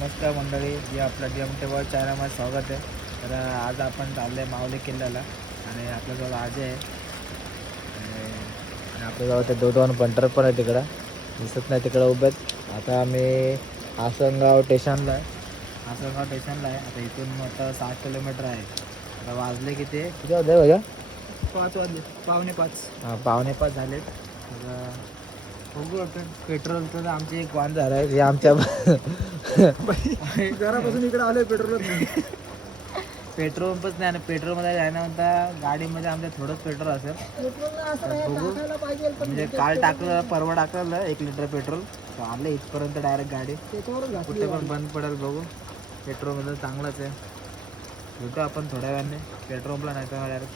नमस्कार मंडळी जी आपल्या डी एम टेबल चॅनलमध्ये स्वागत आहे. तर आज आपण चाललो आहे माऊली किल्ल्याला आणि आपल्याजवळ अजय आहे. आणि आपल्याजवळ ते दोन दोन पंटर पण आहे तिकडं. दिसत नाही तिकडं उभे आहेत. आता आम्ही आसनगाव स्टेशनला आहे. आसनगाव स्टेशनला आहे. आता इथून आता सहा किलोमीटर आहे. आता वाजले किती? किती वाजले भैया पाच वाजले. पावणे पाच. हां पावणे पाच झालेत तर बघू आपण पेट्रोलचं तर आमची एक वाहन झालं आहे हे आमच्या घरापासून इकडे आलोय पेट्रोल पेट्रोल पंपच नाही आणि पेट्रोलमध्ये आहे ना म्हणता गाडीमध्ये आमच्या थोडंच पेट्रोल असेल. बघू. म्हणजे काल टाकलं परवा टाकलं एक लिटर पेट्रोल. तर आणलं इथपर्यंत डायरेक्ट गाडी. कुठे पण बंद पडेल बघू. पेट्रोलमध्ये चांगलंच आहे. भेटू आपण थोड्या वेळाने. पेट्रोल पंपला नाही तर डायरेक्ट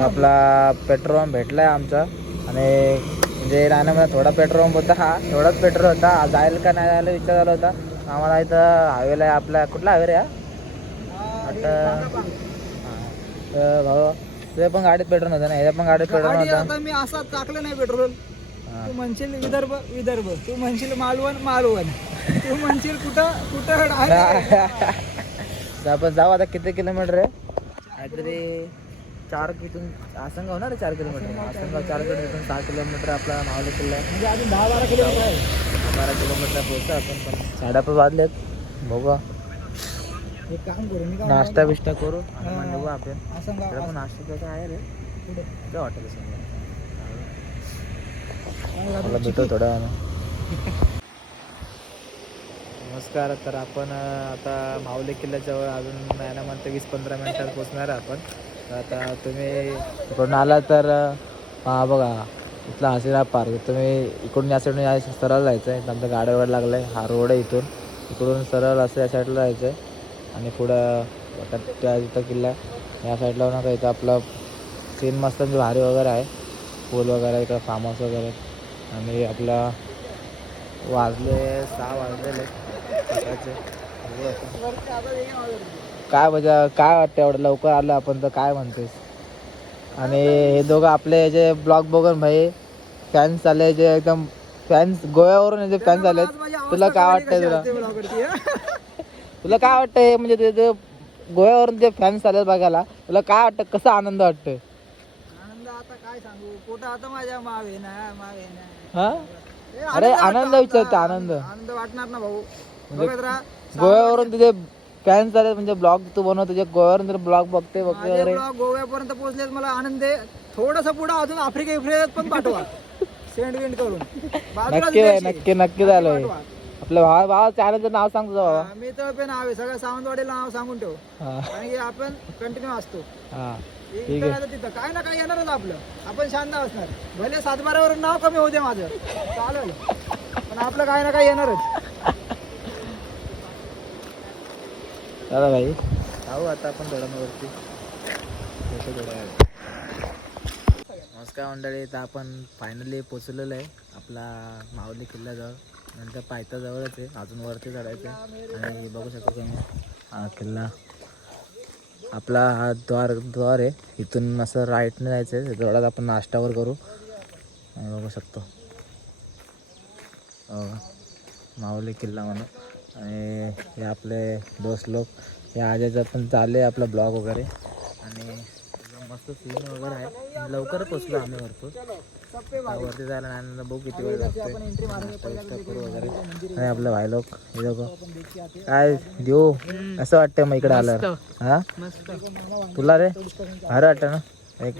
आपला पेट्रोल पंप भेटला आहे आमचा. आणि म्हणजे राहण्यामध्ये थोडा पेट्रोल पंप होता. हा थोडाच पेट्रोल होता. जायला का नाही जायला विचार झाला होता. आम्हाला इथं हायवेला आहे आपला कुठला हायवे रे हा? आता तर भाऊ तुझ्या पण गाडीत पेट्रोल नव्हतं ना? ह्याच्या पण गाडीत पेट्रोल गाडी नव्हतं? आता मी असा टाकलं नाही पेट्रोल. तू म्हणशील विदर्भ विदर्भ. तू म्हणशील मालवण मालवण. तू म्हणशील कुठं कुठं डायरेक्ट तर आपण जाऊ आता किती किलोमीटर आहे? काहीतरी चार कितून आसनगाव ना रे चार किलोमीटर? आसनगाव चार किलोमीटर. सहा किलोमीटर आपला मावली किल्ला आहे. म्हणजे अजून दहा बारा किलोमीटर आहे. बारा किलोमीटर पोहोचतो आपण पण. साडेपाच वाजलेत बघू. एक काम करू मी नाश्ता बिष्टा करू आणि मग निघू आपण. म्हणतो, असं गाव- इकडे पण नाश्ता काय आहे रे. पुढे. काय हॉटेल मला आपलं भेटू थोड्या वेळानं. नमस्कार तर आपण आता माऊली किल्ल्याजवळ अजून नाही ना म्हणते वीस पंधरा मिनिटात पोचणार आहे आपण. तर आता तुम्ही इकडून आला तर हा बघा इथला हसीरा पार्क. तुम्ही इकडून या साईडून या सरळ जायचं आहे आमचं गाड्या वगैरे लागलं आहे हा रोड आहे इथून. इकडून सरळ असं या साईडला जायचं आहे आणि पुढं त्या तिथं किल्ला या साईडला नका इथं आपलं सीन मस्त म्हणजे भारी वगैरे आहे. पूल वगैरे इकडं फार्म हाऊस वगैरे. आणि आपला वाजले सहा वाजलेले. काय म्हणजे काय वाटतं एवढं? लवकर आलं आपण तर काय म्हणतेस? आणि हे दोघं आपले जे ब्लॉग बघून भाई फॅन्स आले जे एकदम फॅन्स गोव्यावरून जे फॅन्स माझी तुला काय वाटतंय तुला? तुला काय वाटतं हे म्हणजे ते जे गोव्यावरून जे फॅन्स आले बघायला तुला काय वाटतं? कसा आनंद वाटतोय? आनंद आता काय सांगू? पोटा आता माझ्या मावे ना मावे ना. हा? अरे, आनंद. विचारतो, आनंद. आनंद. वाटणार ना भाऊ. म्हणजे गोव्यावरून तुझे फॅन्स आले म्हणजे ब्लॉग तू बनव तुझे गोव्यावरून जर ब्लॉग बघते बघते वगैरे. ब्लॉग गोव्यापर्यंत पोहोचलेत मला आनंद आहे. थोडस पुढे अजून आफ्रिका इफ्रिकेत पण पाठवा. सेंड विंड करून. नक्की. नक्की नक्की झालं. आपल्या भावा भावा चॅनलचं नाव सांग तुझं बाबा हा, मी तर पण नाव आहे सगळं सावंतवाडीला नाव सांगून ठेव. कारण की आपण कंटिन्यू असतो. तिथं. काय ना काय येणारच आपलं. आपण शांत असणार. भले सातबारावर नाव कमी होते माझं. चालेल. पण आपलं काय ना काय येणारच. दादा भाई. आहो आता आपण थोड्यावरती नमस्कार मंडळी तर आपण फायनली पोचलेलो आहे. आपला माऊली किल्ल्याजवळ. नंतर पायथा जवळच आहे. अजून वरती चढायचं आहे. आणि बघू शकतो तुम्ही हा किल्ला. आपला हा द्वार द्वार आहे. इथून असं राईटने जायचं आहे. जवळात आपण नाश्तावर करू. आणि बघू शकतो. हो. माऊली किल्ला म्हणून. आणि हे आपले दोस्त लोक हे आजाचं पण चालले आपला ब्लॉग वगैरे. आणि मस्त सीन वगैरे आहे. लवकर पोचलो आम्ही भरपूर. वरती जायला नाही बघू किती वेळ लागते वगैरे. आणि आपले भाई लोक हे लोक. काय देऊ? असं वाटतं मग इकडे आलं हा? तुला रे? भारी वाटतं ना? एक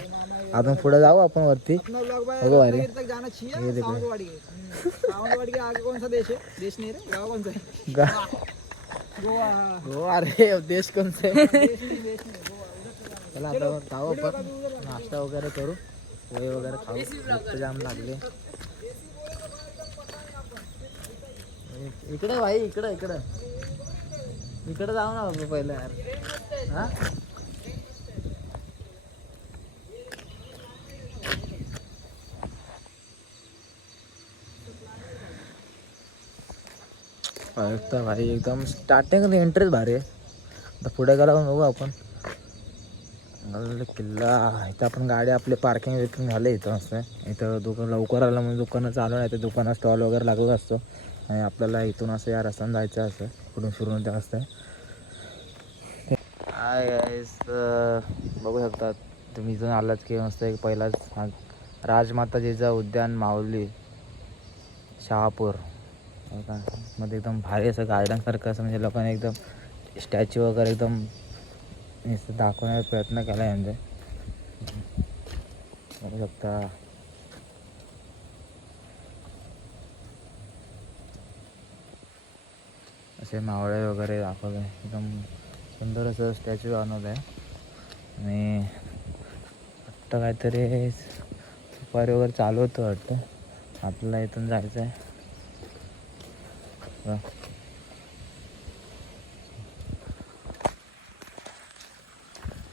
अजून पुढे जाऊ आपण वरती. बघू भाई रत्नागिरी तक जाना चाहिए सावंतवाड़ी के सावंतवाड़ी के आगे कौन सा देश है देश नहीं रे गाँव अरे देश कोणते चला आता जाऊ आपण. नाश्ता वगैरे करू. पोहे वगैरे खाऊ. जाम लागले. इकडे भाई इकडे इकडे. इकडे जाऊ ना बाबा पहिलं यार. हा? तर भाई एकदम स्टार्टिंग एंट्रीच भारी आहे. आता पुढे गेला बघू आपण. किल्ला इथं आपण गाडी आपले पार्किंग विर्किंग झाले इथं असं. इथं दुकान लवकर आलं म्हणजे दुकानं चालू नाही तर दुकानात स्टॉल वगैरे लागत असतो. आणि आपल्याला इथून असं या रस्त्यानं जायचं असं कुठून फिरून त्या रस्त्या हाय गाईस बघू शकतात तुम्ही इथून आलात की मस्त एक पहिलाच राजमाता राजमाताजीचं उद्यान माऊली शहापूर. का मध्ये एकदम भारी असं गार्डनसारखं असं म्हणजे लोकांनी एकदम स्टॅच्यू वगैरे एकदम नुसतं दाखवण्याचा प्रयत्न केला आहे म्हणजे बघू शकता. असे मावळे वगैरे दाखवले. एकदम सुंदर असं स्टॅच्यू आणवलं आहे आणि आत्ता काहीतरी सुपारी वगैरे चालू होतं वाटतं. आपल्याला इथून जायचं आहे बघ.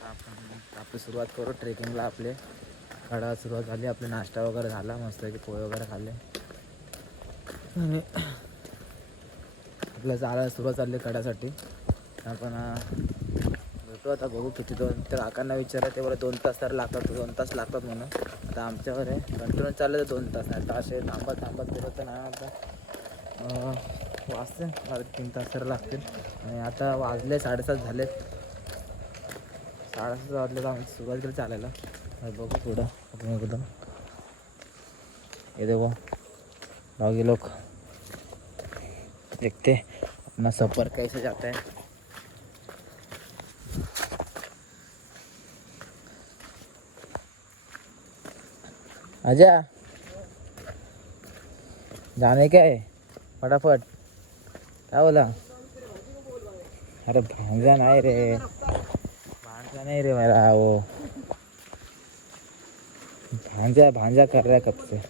आपण आपली सुरुवात करू ट्रेकिंगला आपले. कडा सुरुवात झाली आपले नाश्ता वगैरे झाला मस्त की पोहे वगैरे खाल्ले. आणि आपल्या चालायला सुरुवात चालली कड्यासाठी आपण भेटू आता बघू किती दोन तर काकांना विचारा ते बरं दोन तास तर लागतात दोन तास लागतात म्हणून. आता आमच्यावर आहे कंटिन्यू चाललं तर दोन तास. नाही तर असे थांबत थांबत फिरत तर नाही आता वाजते साडे तीन तास तर लागतील. आणि आता वाजले साडेसात झालेत साडेसात वाजले तर आम्ही सुरुवात केली चालायला. बघू पुढं. आपण एकदम ये देखो बाकी लोग देखते अपना सफ़र कैसे जाता है आजा. जाने क्या? है फटाफट. क्या बोला अरे भांजा नाही रे. भांजा नहीं रे मला वो भांजा भांजा कर रहा है कब से.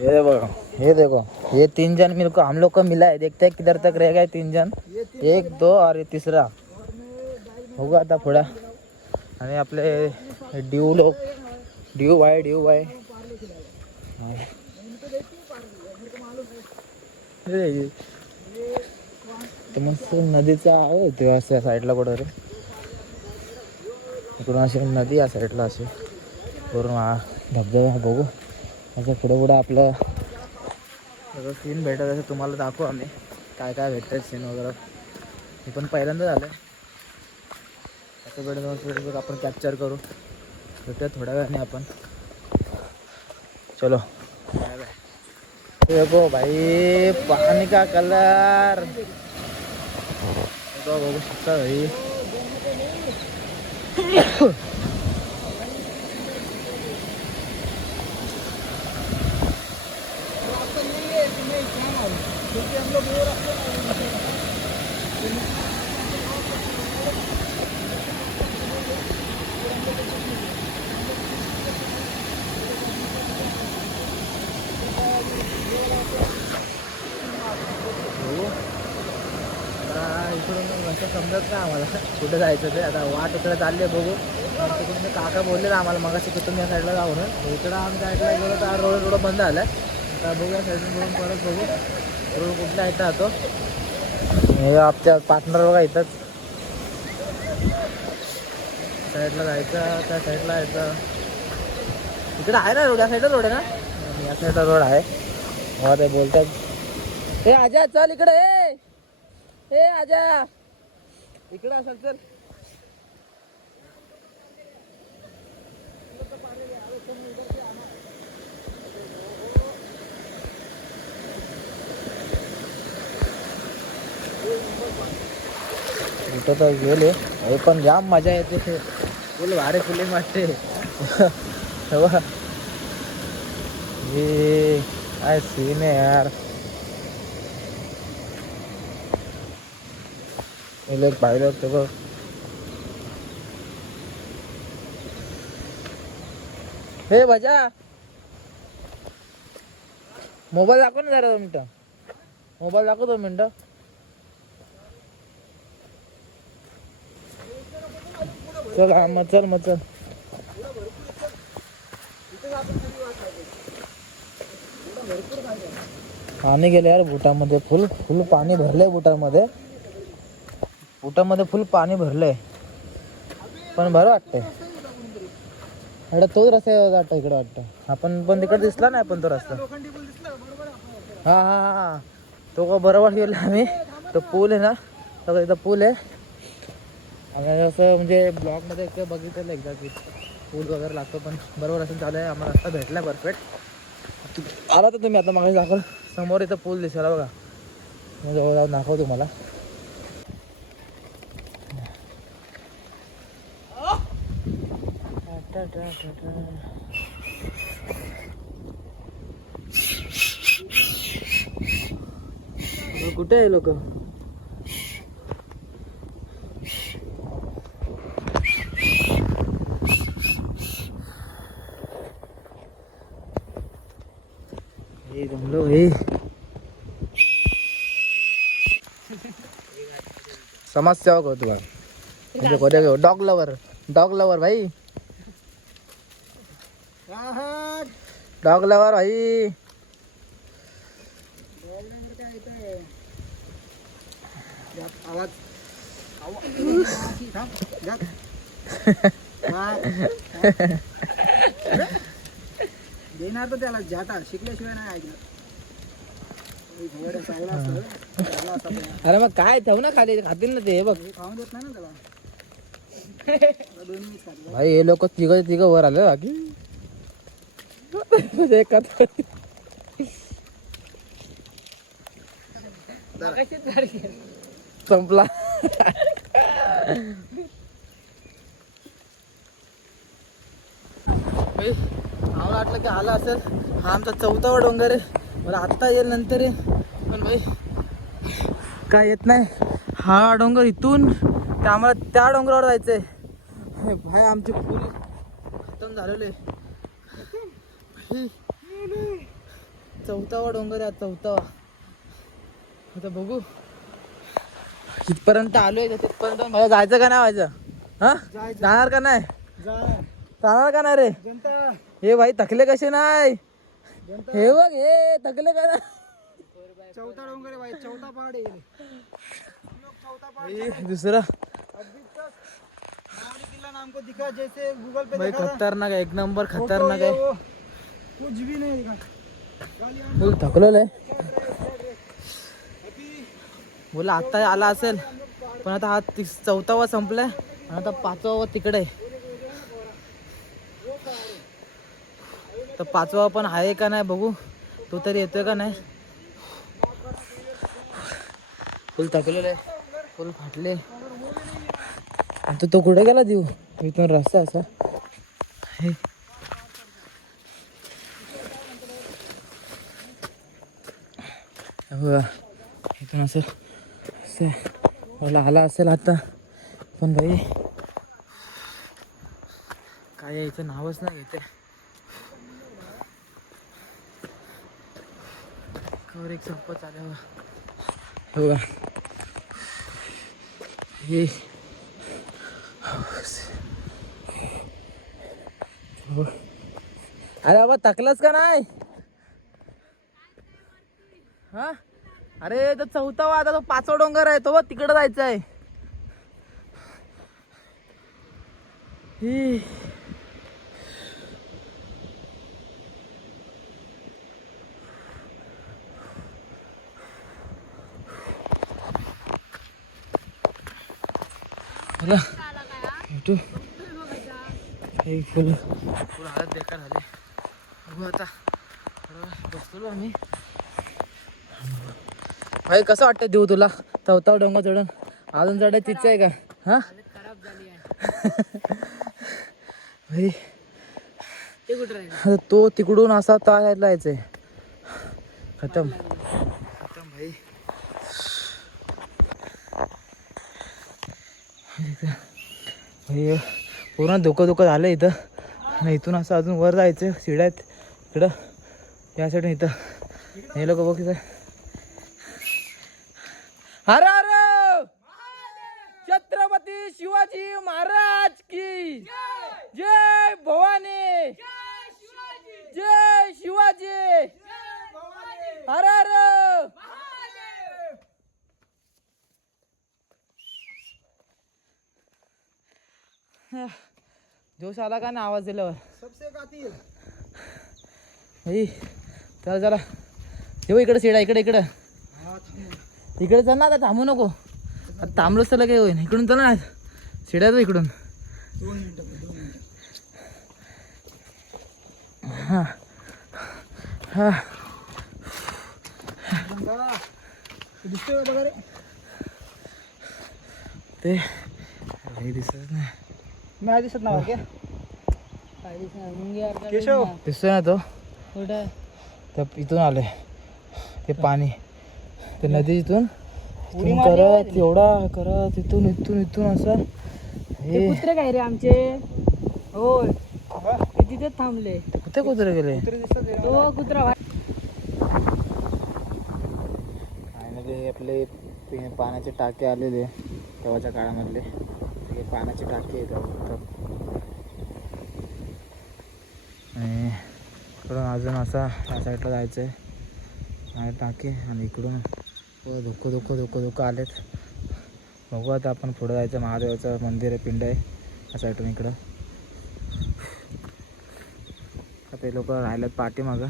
ये देखो ये देखो ये तीन जन मेरे को हम लोग को मिला है देखते हैं किधर तक रहेगा गए तीन जन. एक दो और ये तीसरा. होगा था थोड़ा. आणि आपले ड्यू लोक ड्यू वाय ड्यू वाय. मस्त नदीचा आहे ते असं साईडला कुठं रे इकडून अशी नदी या साईडला अशी. वरून हा धबधबा बघू. असं पुढं पुढं आपलं सगळं सीन भेटत असं तुम्हाला दाखवू आम्ही. काय काय भेटतं सीन वगैरे. हे पण पहिल्यांदा झालं असं आपण कॅप्चर करू. भेटूया थोड्या वेळाने आपण. चलो. बाय बाय देखो भाई पाणी का कलर बघू शकता भाई क्योंकि हम लोग वो रखते हैं बघू आता इकडून असं समजत नाही आम्हाला कुठं जायचं ते आता वाट इकडे चालली आहे बघू पण तिकडून काका बोलले ना आम्हाला मगाशी असं कुठून या साईडला जाऊ ना इकडं आमच्या साईडला गेलो तर रोड रोड बंद झाला आता बघूया साईडून बघून परत बघू रोड कुठला इथं राहतो हे आपल्या पार्टनर बघा इथंच साईडला जायचं त्या साईडला यायचं इकडं आहे ना? रोड या साईडला रोड आहे ना या साईडला रोड आहे. अरे ते बोलतात ए आजा चल इकडे ए. ए आजा. इकडे असेल चल. तर गेले. अरे पण जाम मजा येते फुल वारे फुले वाटते. हे काय सीन आहे यार हे पाहिलं होतं बघ हे भजा मोबाईल दाखव ना जरा दोन मिनटं मोबाईल दाखव दोन मिनटं चल हा मग चल मग चल पाणी गेले यार बुटामध्ये. फुल फुल पाणी भरलंय बुटामध्ये. बुटामध्ये फुल पाणी भरलंय. पण बरं वाटतंय. अरे तोच रस्ता वाटतं इकडे वाटतं. आपण पण तिकडे दिसला नाही पण तो रस्ता. हा हा हा तो का बरोबर गेला आम्ही. तो पूल आहे ना. तो इथं पूल आहे. आम्ही असं म्हणजे ब्लॉगमध्ये एक बघितलं एकदा की पूल वगैरे लागतो पण बरोबर असं चालू आहे. आम्हाला रस्ता भेटला परफेक्ट आला तर तुम्ही आता मागे दाखव समोर इथं पूल दिसायला बघा. मी जवळ जाऊन दाखव तुम्हाला. कुठे आहे लोक हे जमलो हे समाजसेवक होतो बा म्हणजे कोणत्या डॉग लवर डॉग लवर भाई राहत. डॉग लवर भाई बॉलनंतर काय येतंय? जात आवाज आवा- थांब, जात. वा. देणार तर त्याला जाटा शिकल्याशिवाय नाही ऐकलं हे घोडा चांगला असतो चांगला असता तो. अरे मग काय ठेव ना खाली खातील ना ते बघ. खाऊन देत नाही ना त्याला भाई हे लोक तिघ तिघ वर आले बाकी संपला. आम्हाला वाटलं की आला असेल. हा आमचा चौथावा डोंगर आहे. मला आत्ता येईल नंतर. आहे पण भाई काय येत नाही. हा डोंगर इथून ते आम्हाला त्या डोंगरावर जायचंय. हे भाई आमचे फुल खतम झालेले चौथावा डोंगर आहे चौथावा. आता बघू. तिथपर्यंत आलोय तर तिथपर्यंत? मला जायचं का नाही व्हायचं? हा? जायचं. जाणार का नाही? जाणार. का नाही रे? हे भाई थकले कसे नाही? हे बघ हे थकले का चौथा डोंगर आहे भाई चौथा पहाड आहे. दुसरं. दिखा जैसे गूगल पे भाई देखा था खतरनाक आहे एक नंबर खतरनाक आहे. कुछ भी नहीं फुल थकलेलं आहे. बोला आत्ता आला असेल. पण आता हा चौथावा संपलाय. आणि आता पाचवा तिकडे आहे. तर पाचवा पण आहे का नाही बघू. तो तरी येतोय का नाही? फुल थकलेलं आहे. फुल फाटले. तू तो कुठे गेला देऊ? इथून रस्ता असा. हे. बघा. इथून असं असं मला आला असेल आता. पण भाई काय यायचं नावच नाही घेते कवर एक संप आल्यावर हो हे. हो. अरे बाबा थकलास का नाही? हा? अरे तो चौथा आता तो पाचवा डोंगर आहे तो बघ तिकडं जायचा आहे भेटू हे फुल. फुल हालत बेकार झाले. बघू आता. बसलो आम्ही. भाई कसं वाटतं देऊ तुला? चौथा डोंगर चढून. अजून चढायची इच्छा आहे का? हा? भाई तो तिकडून असा ता साईडला यायचंय खतम भाई हे पूर्ण धोकं धोकं झालं इथं. आणि इथून असं अजून वर जायचं शिड्या आहेत इकडं. या साईडून इथं. हे लोक बघ इथं. अरे अरे छत्रपती शिवाजी महाराज की जय भवानी! जय शिवाजी! अरे अरे जोश आला का ना आवाज दिल्यावर? सबसे कातील. भाई चला इकडे शिडा इकडे इकडं. इकडे चल ना आता थांबू नको. आता थांबलोच त्याला काही होईन. इकडून चल ना. शिड्या तू इकडून. हां. हां. दिसतोय बघा रे? ते दिसत नाही. नाही दिसत ना क्या केशव. दिसतोय ना तो. कुठं त्या इथून आले. ते पाणी. ते नदी इथून. करत एवढा करत इथून इथून इथून असं. हे. कुत्रे काय रे आमचे? होय. ते तिथेच थांबले. ते कुठे कुत्रे गेले? तो कुत्रा ते आपले पाण्याचे टाके आलेले तेव्हाच्या काळामधले. हे पाण्याची टाकी आहेत. आणि इकडून अजून असा या साईडला जायचं आहे आणि टाकी आणि इकडून धुकं धुकं धुकं धुकं आलेत. बघू आता आपण पुढं जायचं. महादेवाचं मंदिर आहे पिंड आहे या साईडून इकडं. आता ते लोक राहिलेत पाठीमागं.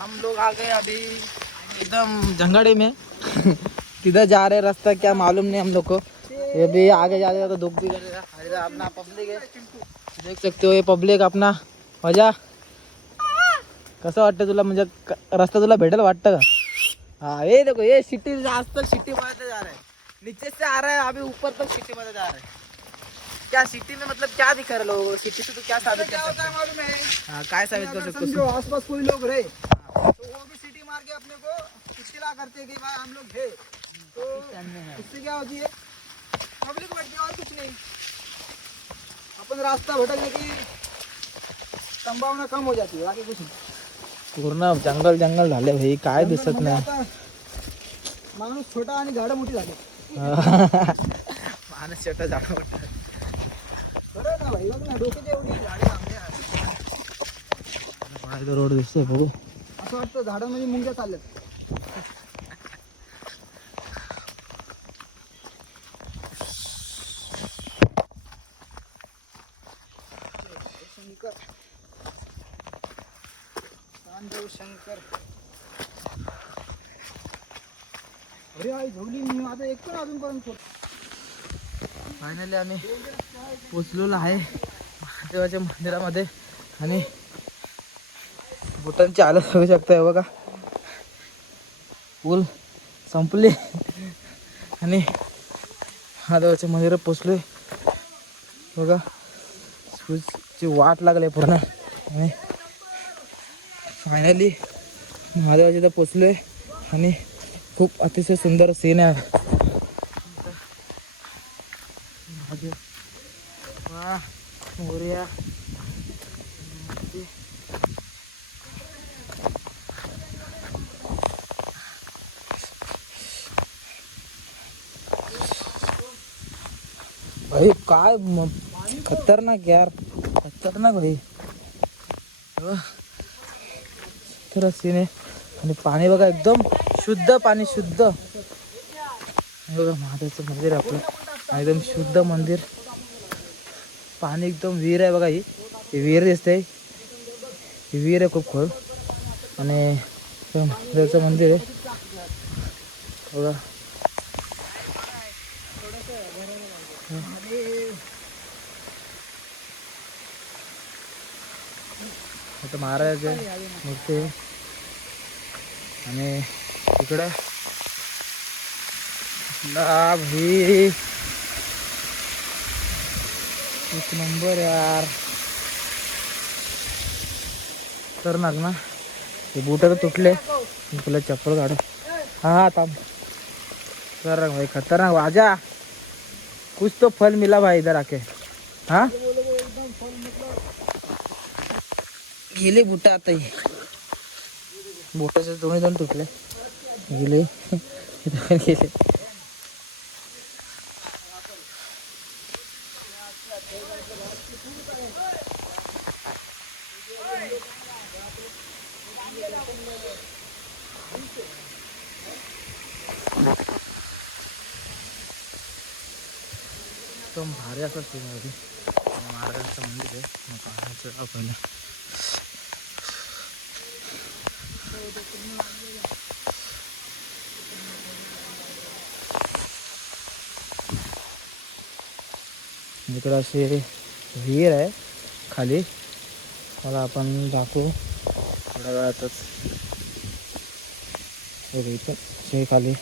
हम लोग आ गए अभी एकदम जंगड़े में। किधर जा रहे रास्ता क्या मालूम नहीं हम लोग को। ये भी आगे जा रहे तो दुख भी करेगा अपना पब्लिक है। देख सकते हो ये पब्लिक अपना। मज़ा। कसं वाटतं तुला? म्हणजे रस्ता तुला भेटेल वाटतं का? हाँ ये देखो ये सिटी आज तक सिटी बढ़ते जा रहा है। नीचे से आ रहा है अभी ऊपर तक सिटी बढ़ते जा रहा है। क्या सिटी में मतलब क्या दिखा रहे लोग सिटी से तो क्या साबित कर सकते है है हाँ काय साबित कर सकते हो आसपास कोई लोग रहे तो वो भी सिटी मार के अपने को करते कि भाई हम लोग है। तो उससे क्या होती है? पब्लिक बढ़ती है और कुछ नहीं। अपन रास्ता भटकने की संभावना कम हो जाती है बाकी कुछ नहीं। पूर्ण जंगल जंगल झाले भाई काय दिसत नाही. माणूस छोटा आणि झाडं मोठी झाली. माणूस छोटा झाड खरं ना भाई बघ ना एवढी झाडं रोड दिसतोय बघू. असं वाटतं झाडांमध्ये म्हणजे मुंग्या चालल्यात. शंकर. तांडव शंकर. अरे आई झोली मी माझं एक पण अजूनपर्यंत फायनली आम्ही पोचलेलो आहे महादेवाच्या मंदिरामध्ये आणि बुटांची आलं बघू शकताय बघा. पूल संपले. आणि महादेवाच्या मंदिरात पोचले बघा. सूजची वाट लागली पूर्ण. आणि फायनली महादेवाच्या इथं पोचलोय आणि खूप अतिशय सुंदर सीन आहे महादेव वा मोर्या भाई काय खतरनाक यार. खतरनाक भाई. तर सीने आणि पाणी बघा एकदम शुद्ध पाणी शुद्ध. बघा महादेवचं मंदिर आहे आपलं. एकदम शुद्ध मंदिर. पाणी एकदम विहीर आहे बघा ही. विहीर दिसते. ही विहीर आहे खूप खोल. आणि महादेवाचं मंदिर आहे. बघा. आता महाराज मूर्ती आणि इकडं लाभ. भाई एक नंबर यार. खतरनाक ना. ते बूट तर तुटले. तुला चप्पल काढू. हा हा थांब. खतरनाक भाई खतरनाक. आजा. कुछ तो फल मिला भाई इधर आके. हाँ? गेले बुटा आता हे. बोटाचे दोन्ही दोन तुटले. गेले. गेले एकदम भारी असं सीन आहे. होती महाराजांचं मंदिर आहे. पाहण्याचं जाऊ इकडं असे विहीर आहे खाली। मला आपण दाखवू थोड्या वेळातच खाली।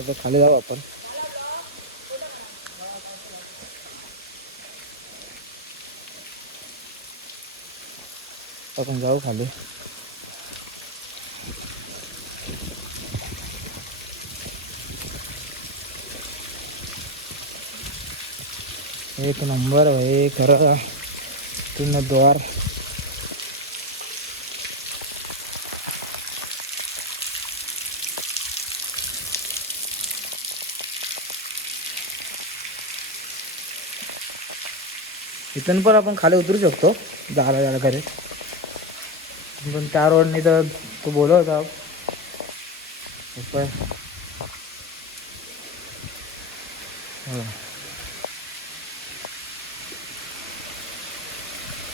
आता खाली जाऊ आपण. आपण जाऊ खाली. एक नंबर भाई खरं. पूर्ण द्वार. इथून पण आपण खाली उतरू शकतो. जायला जायला घरी. पण त्या रोडने तर तो बोलत होता.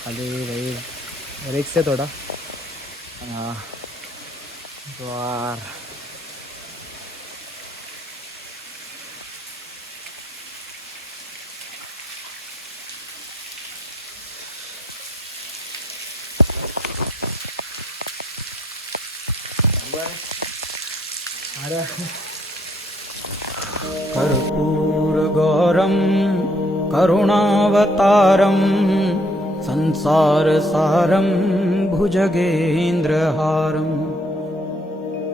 खाली भाई रिक्स आहे थोडा. हा. कर्पूरगौरं करुणावतारं संसारसारं भुजगेन्द्रहारम्।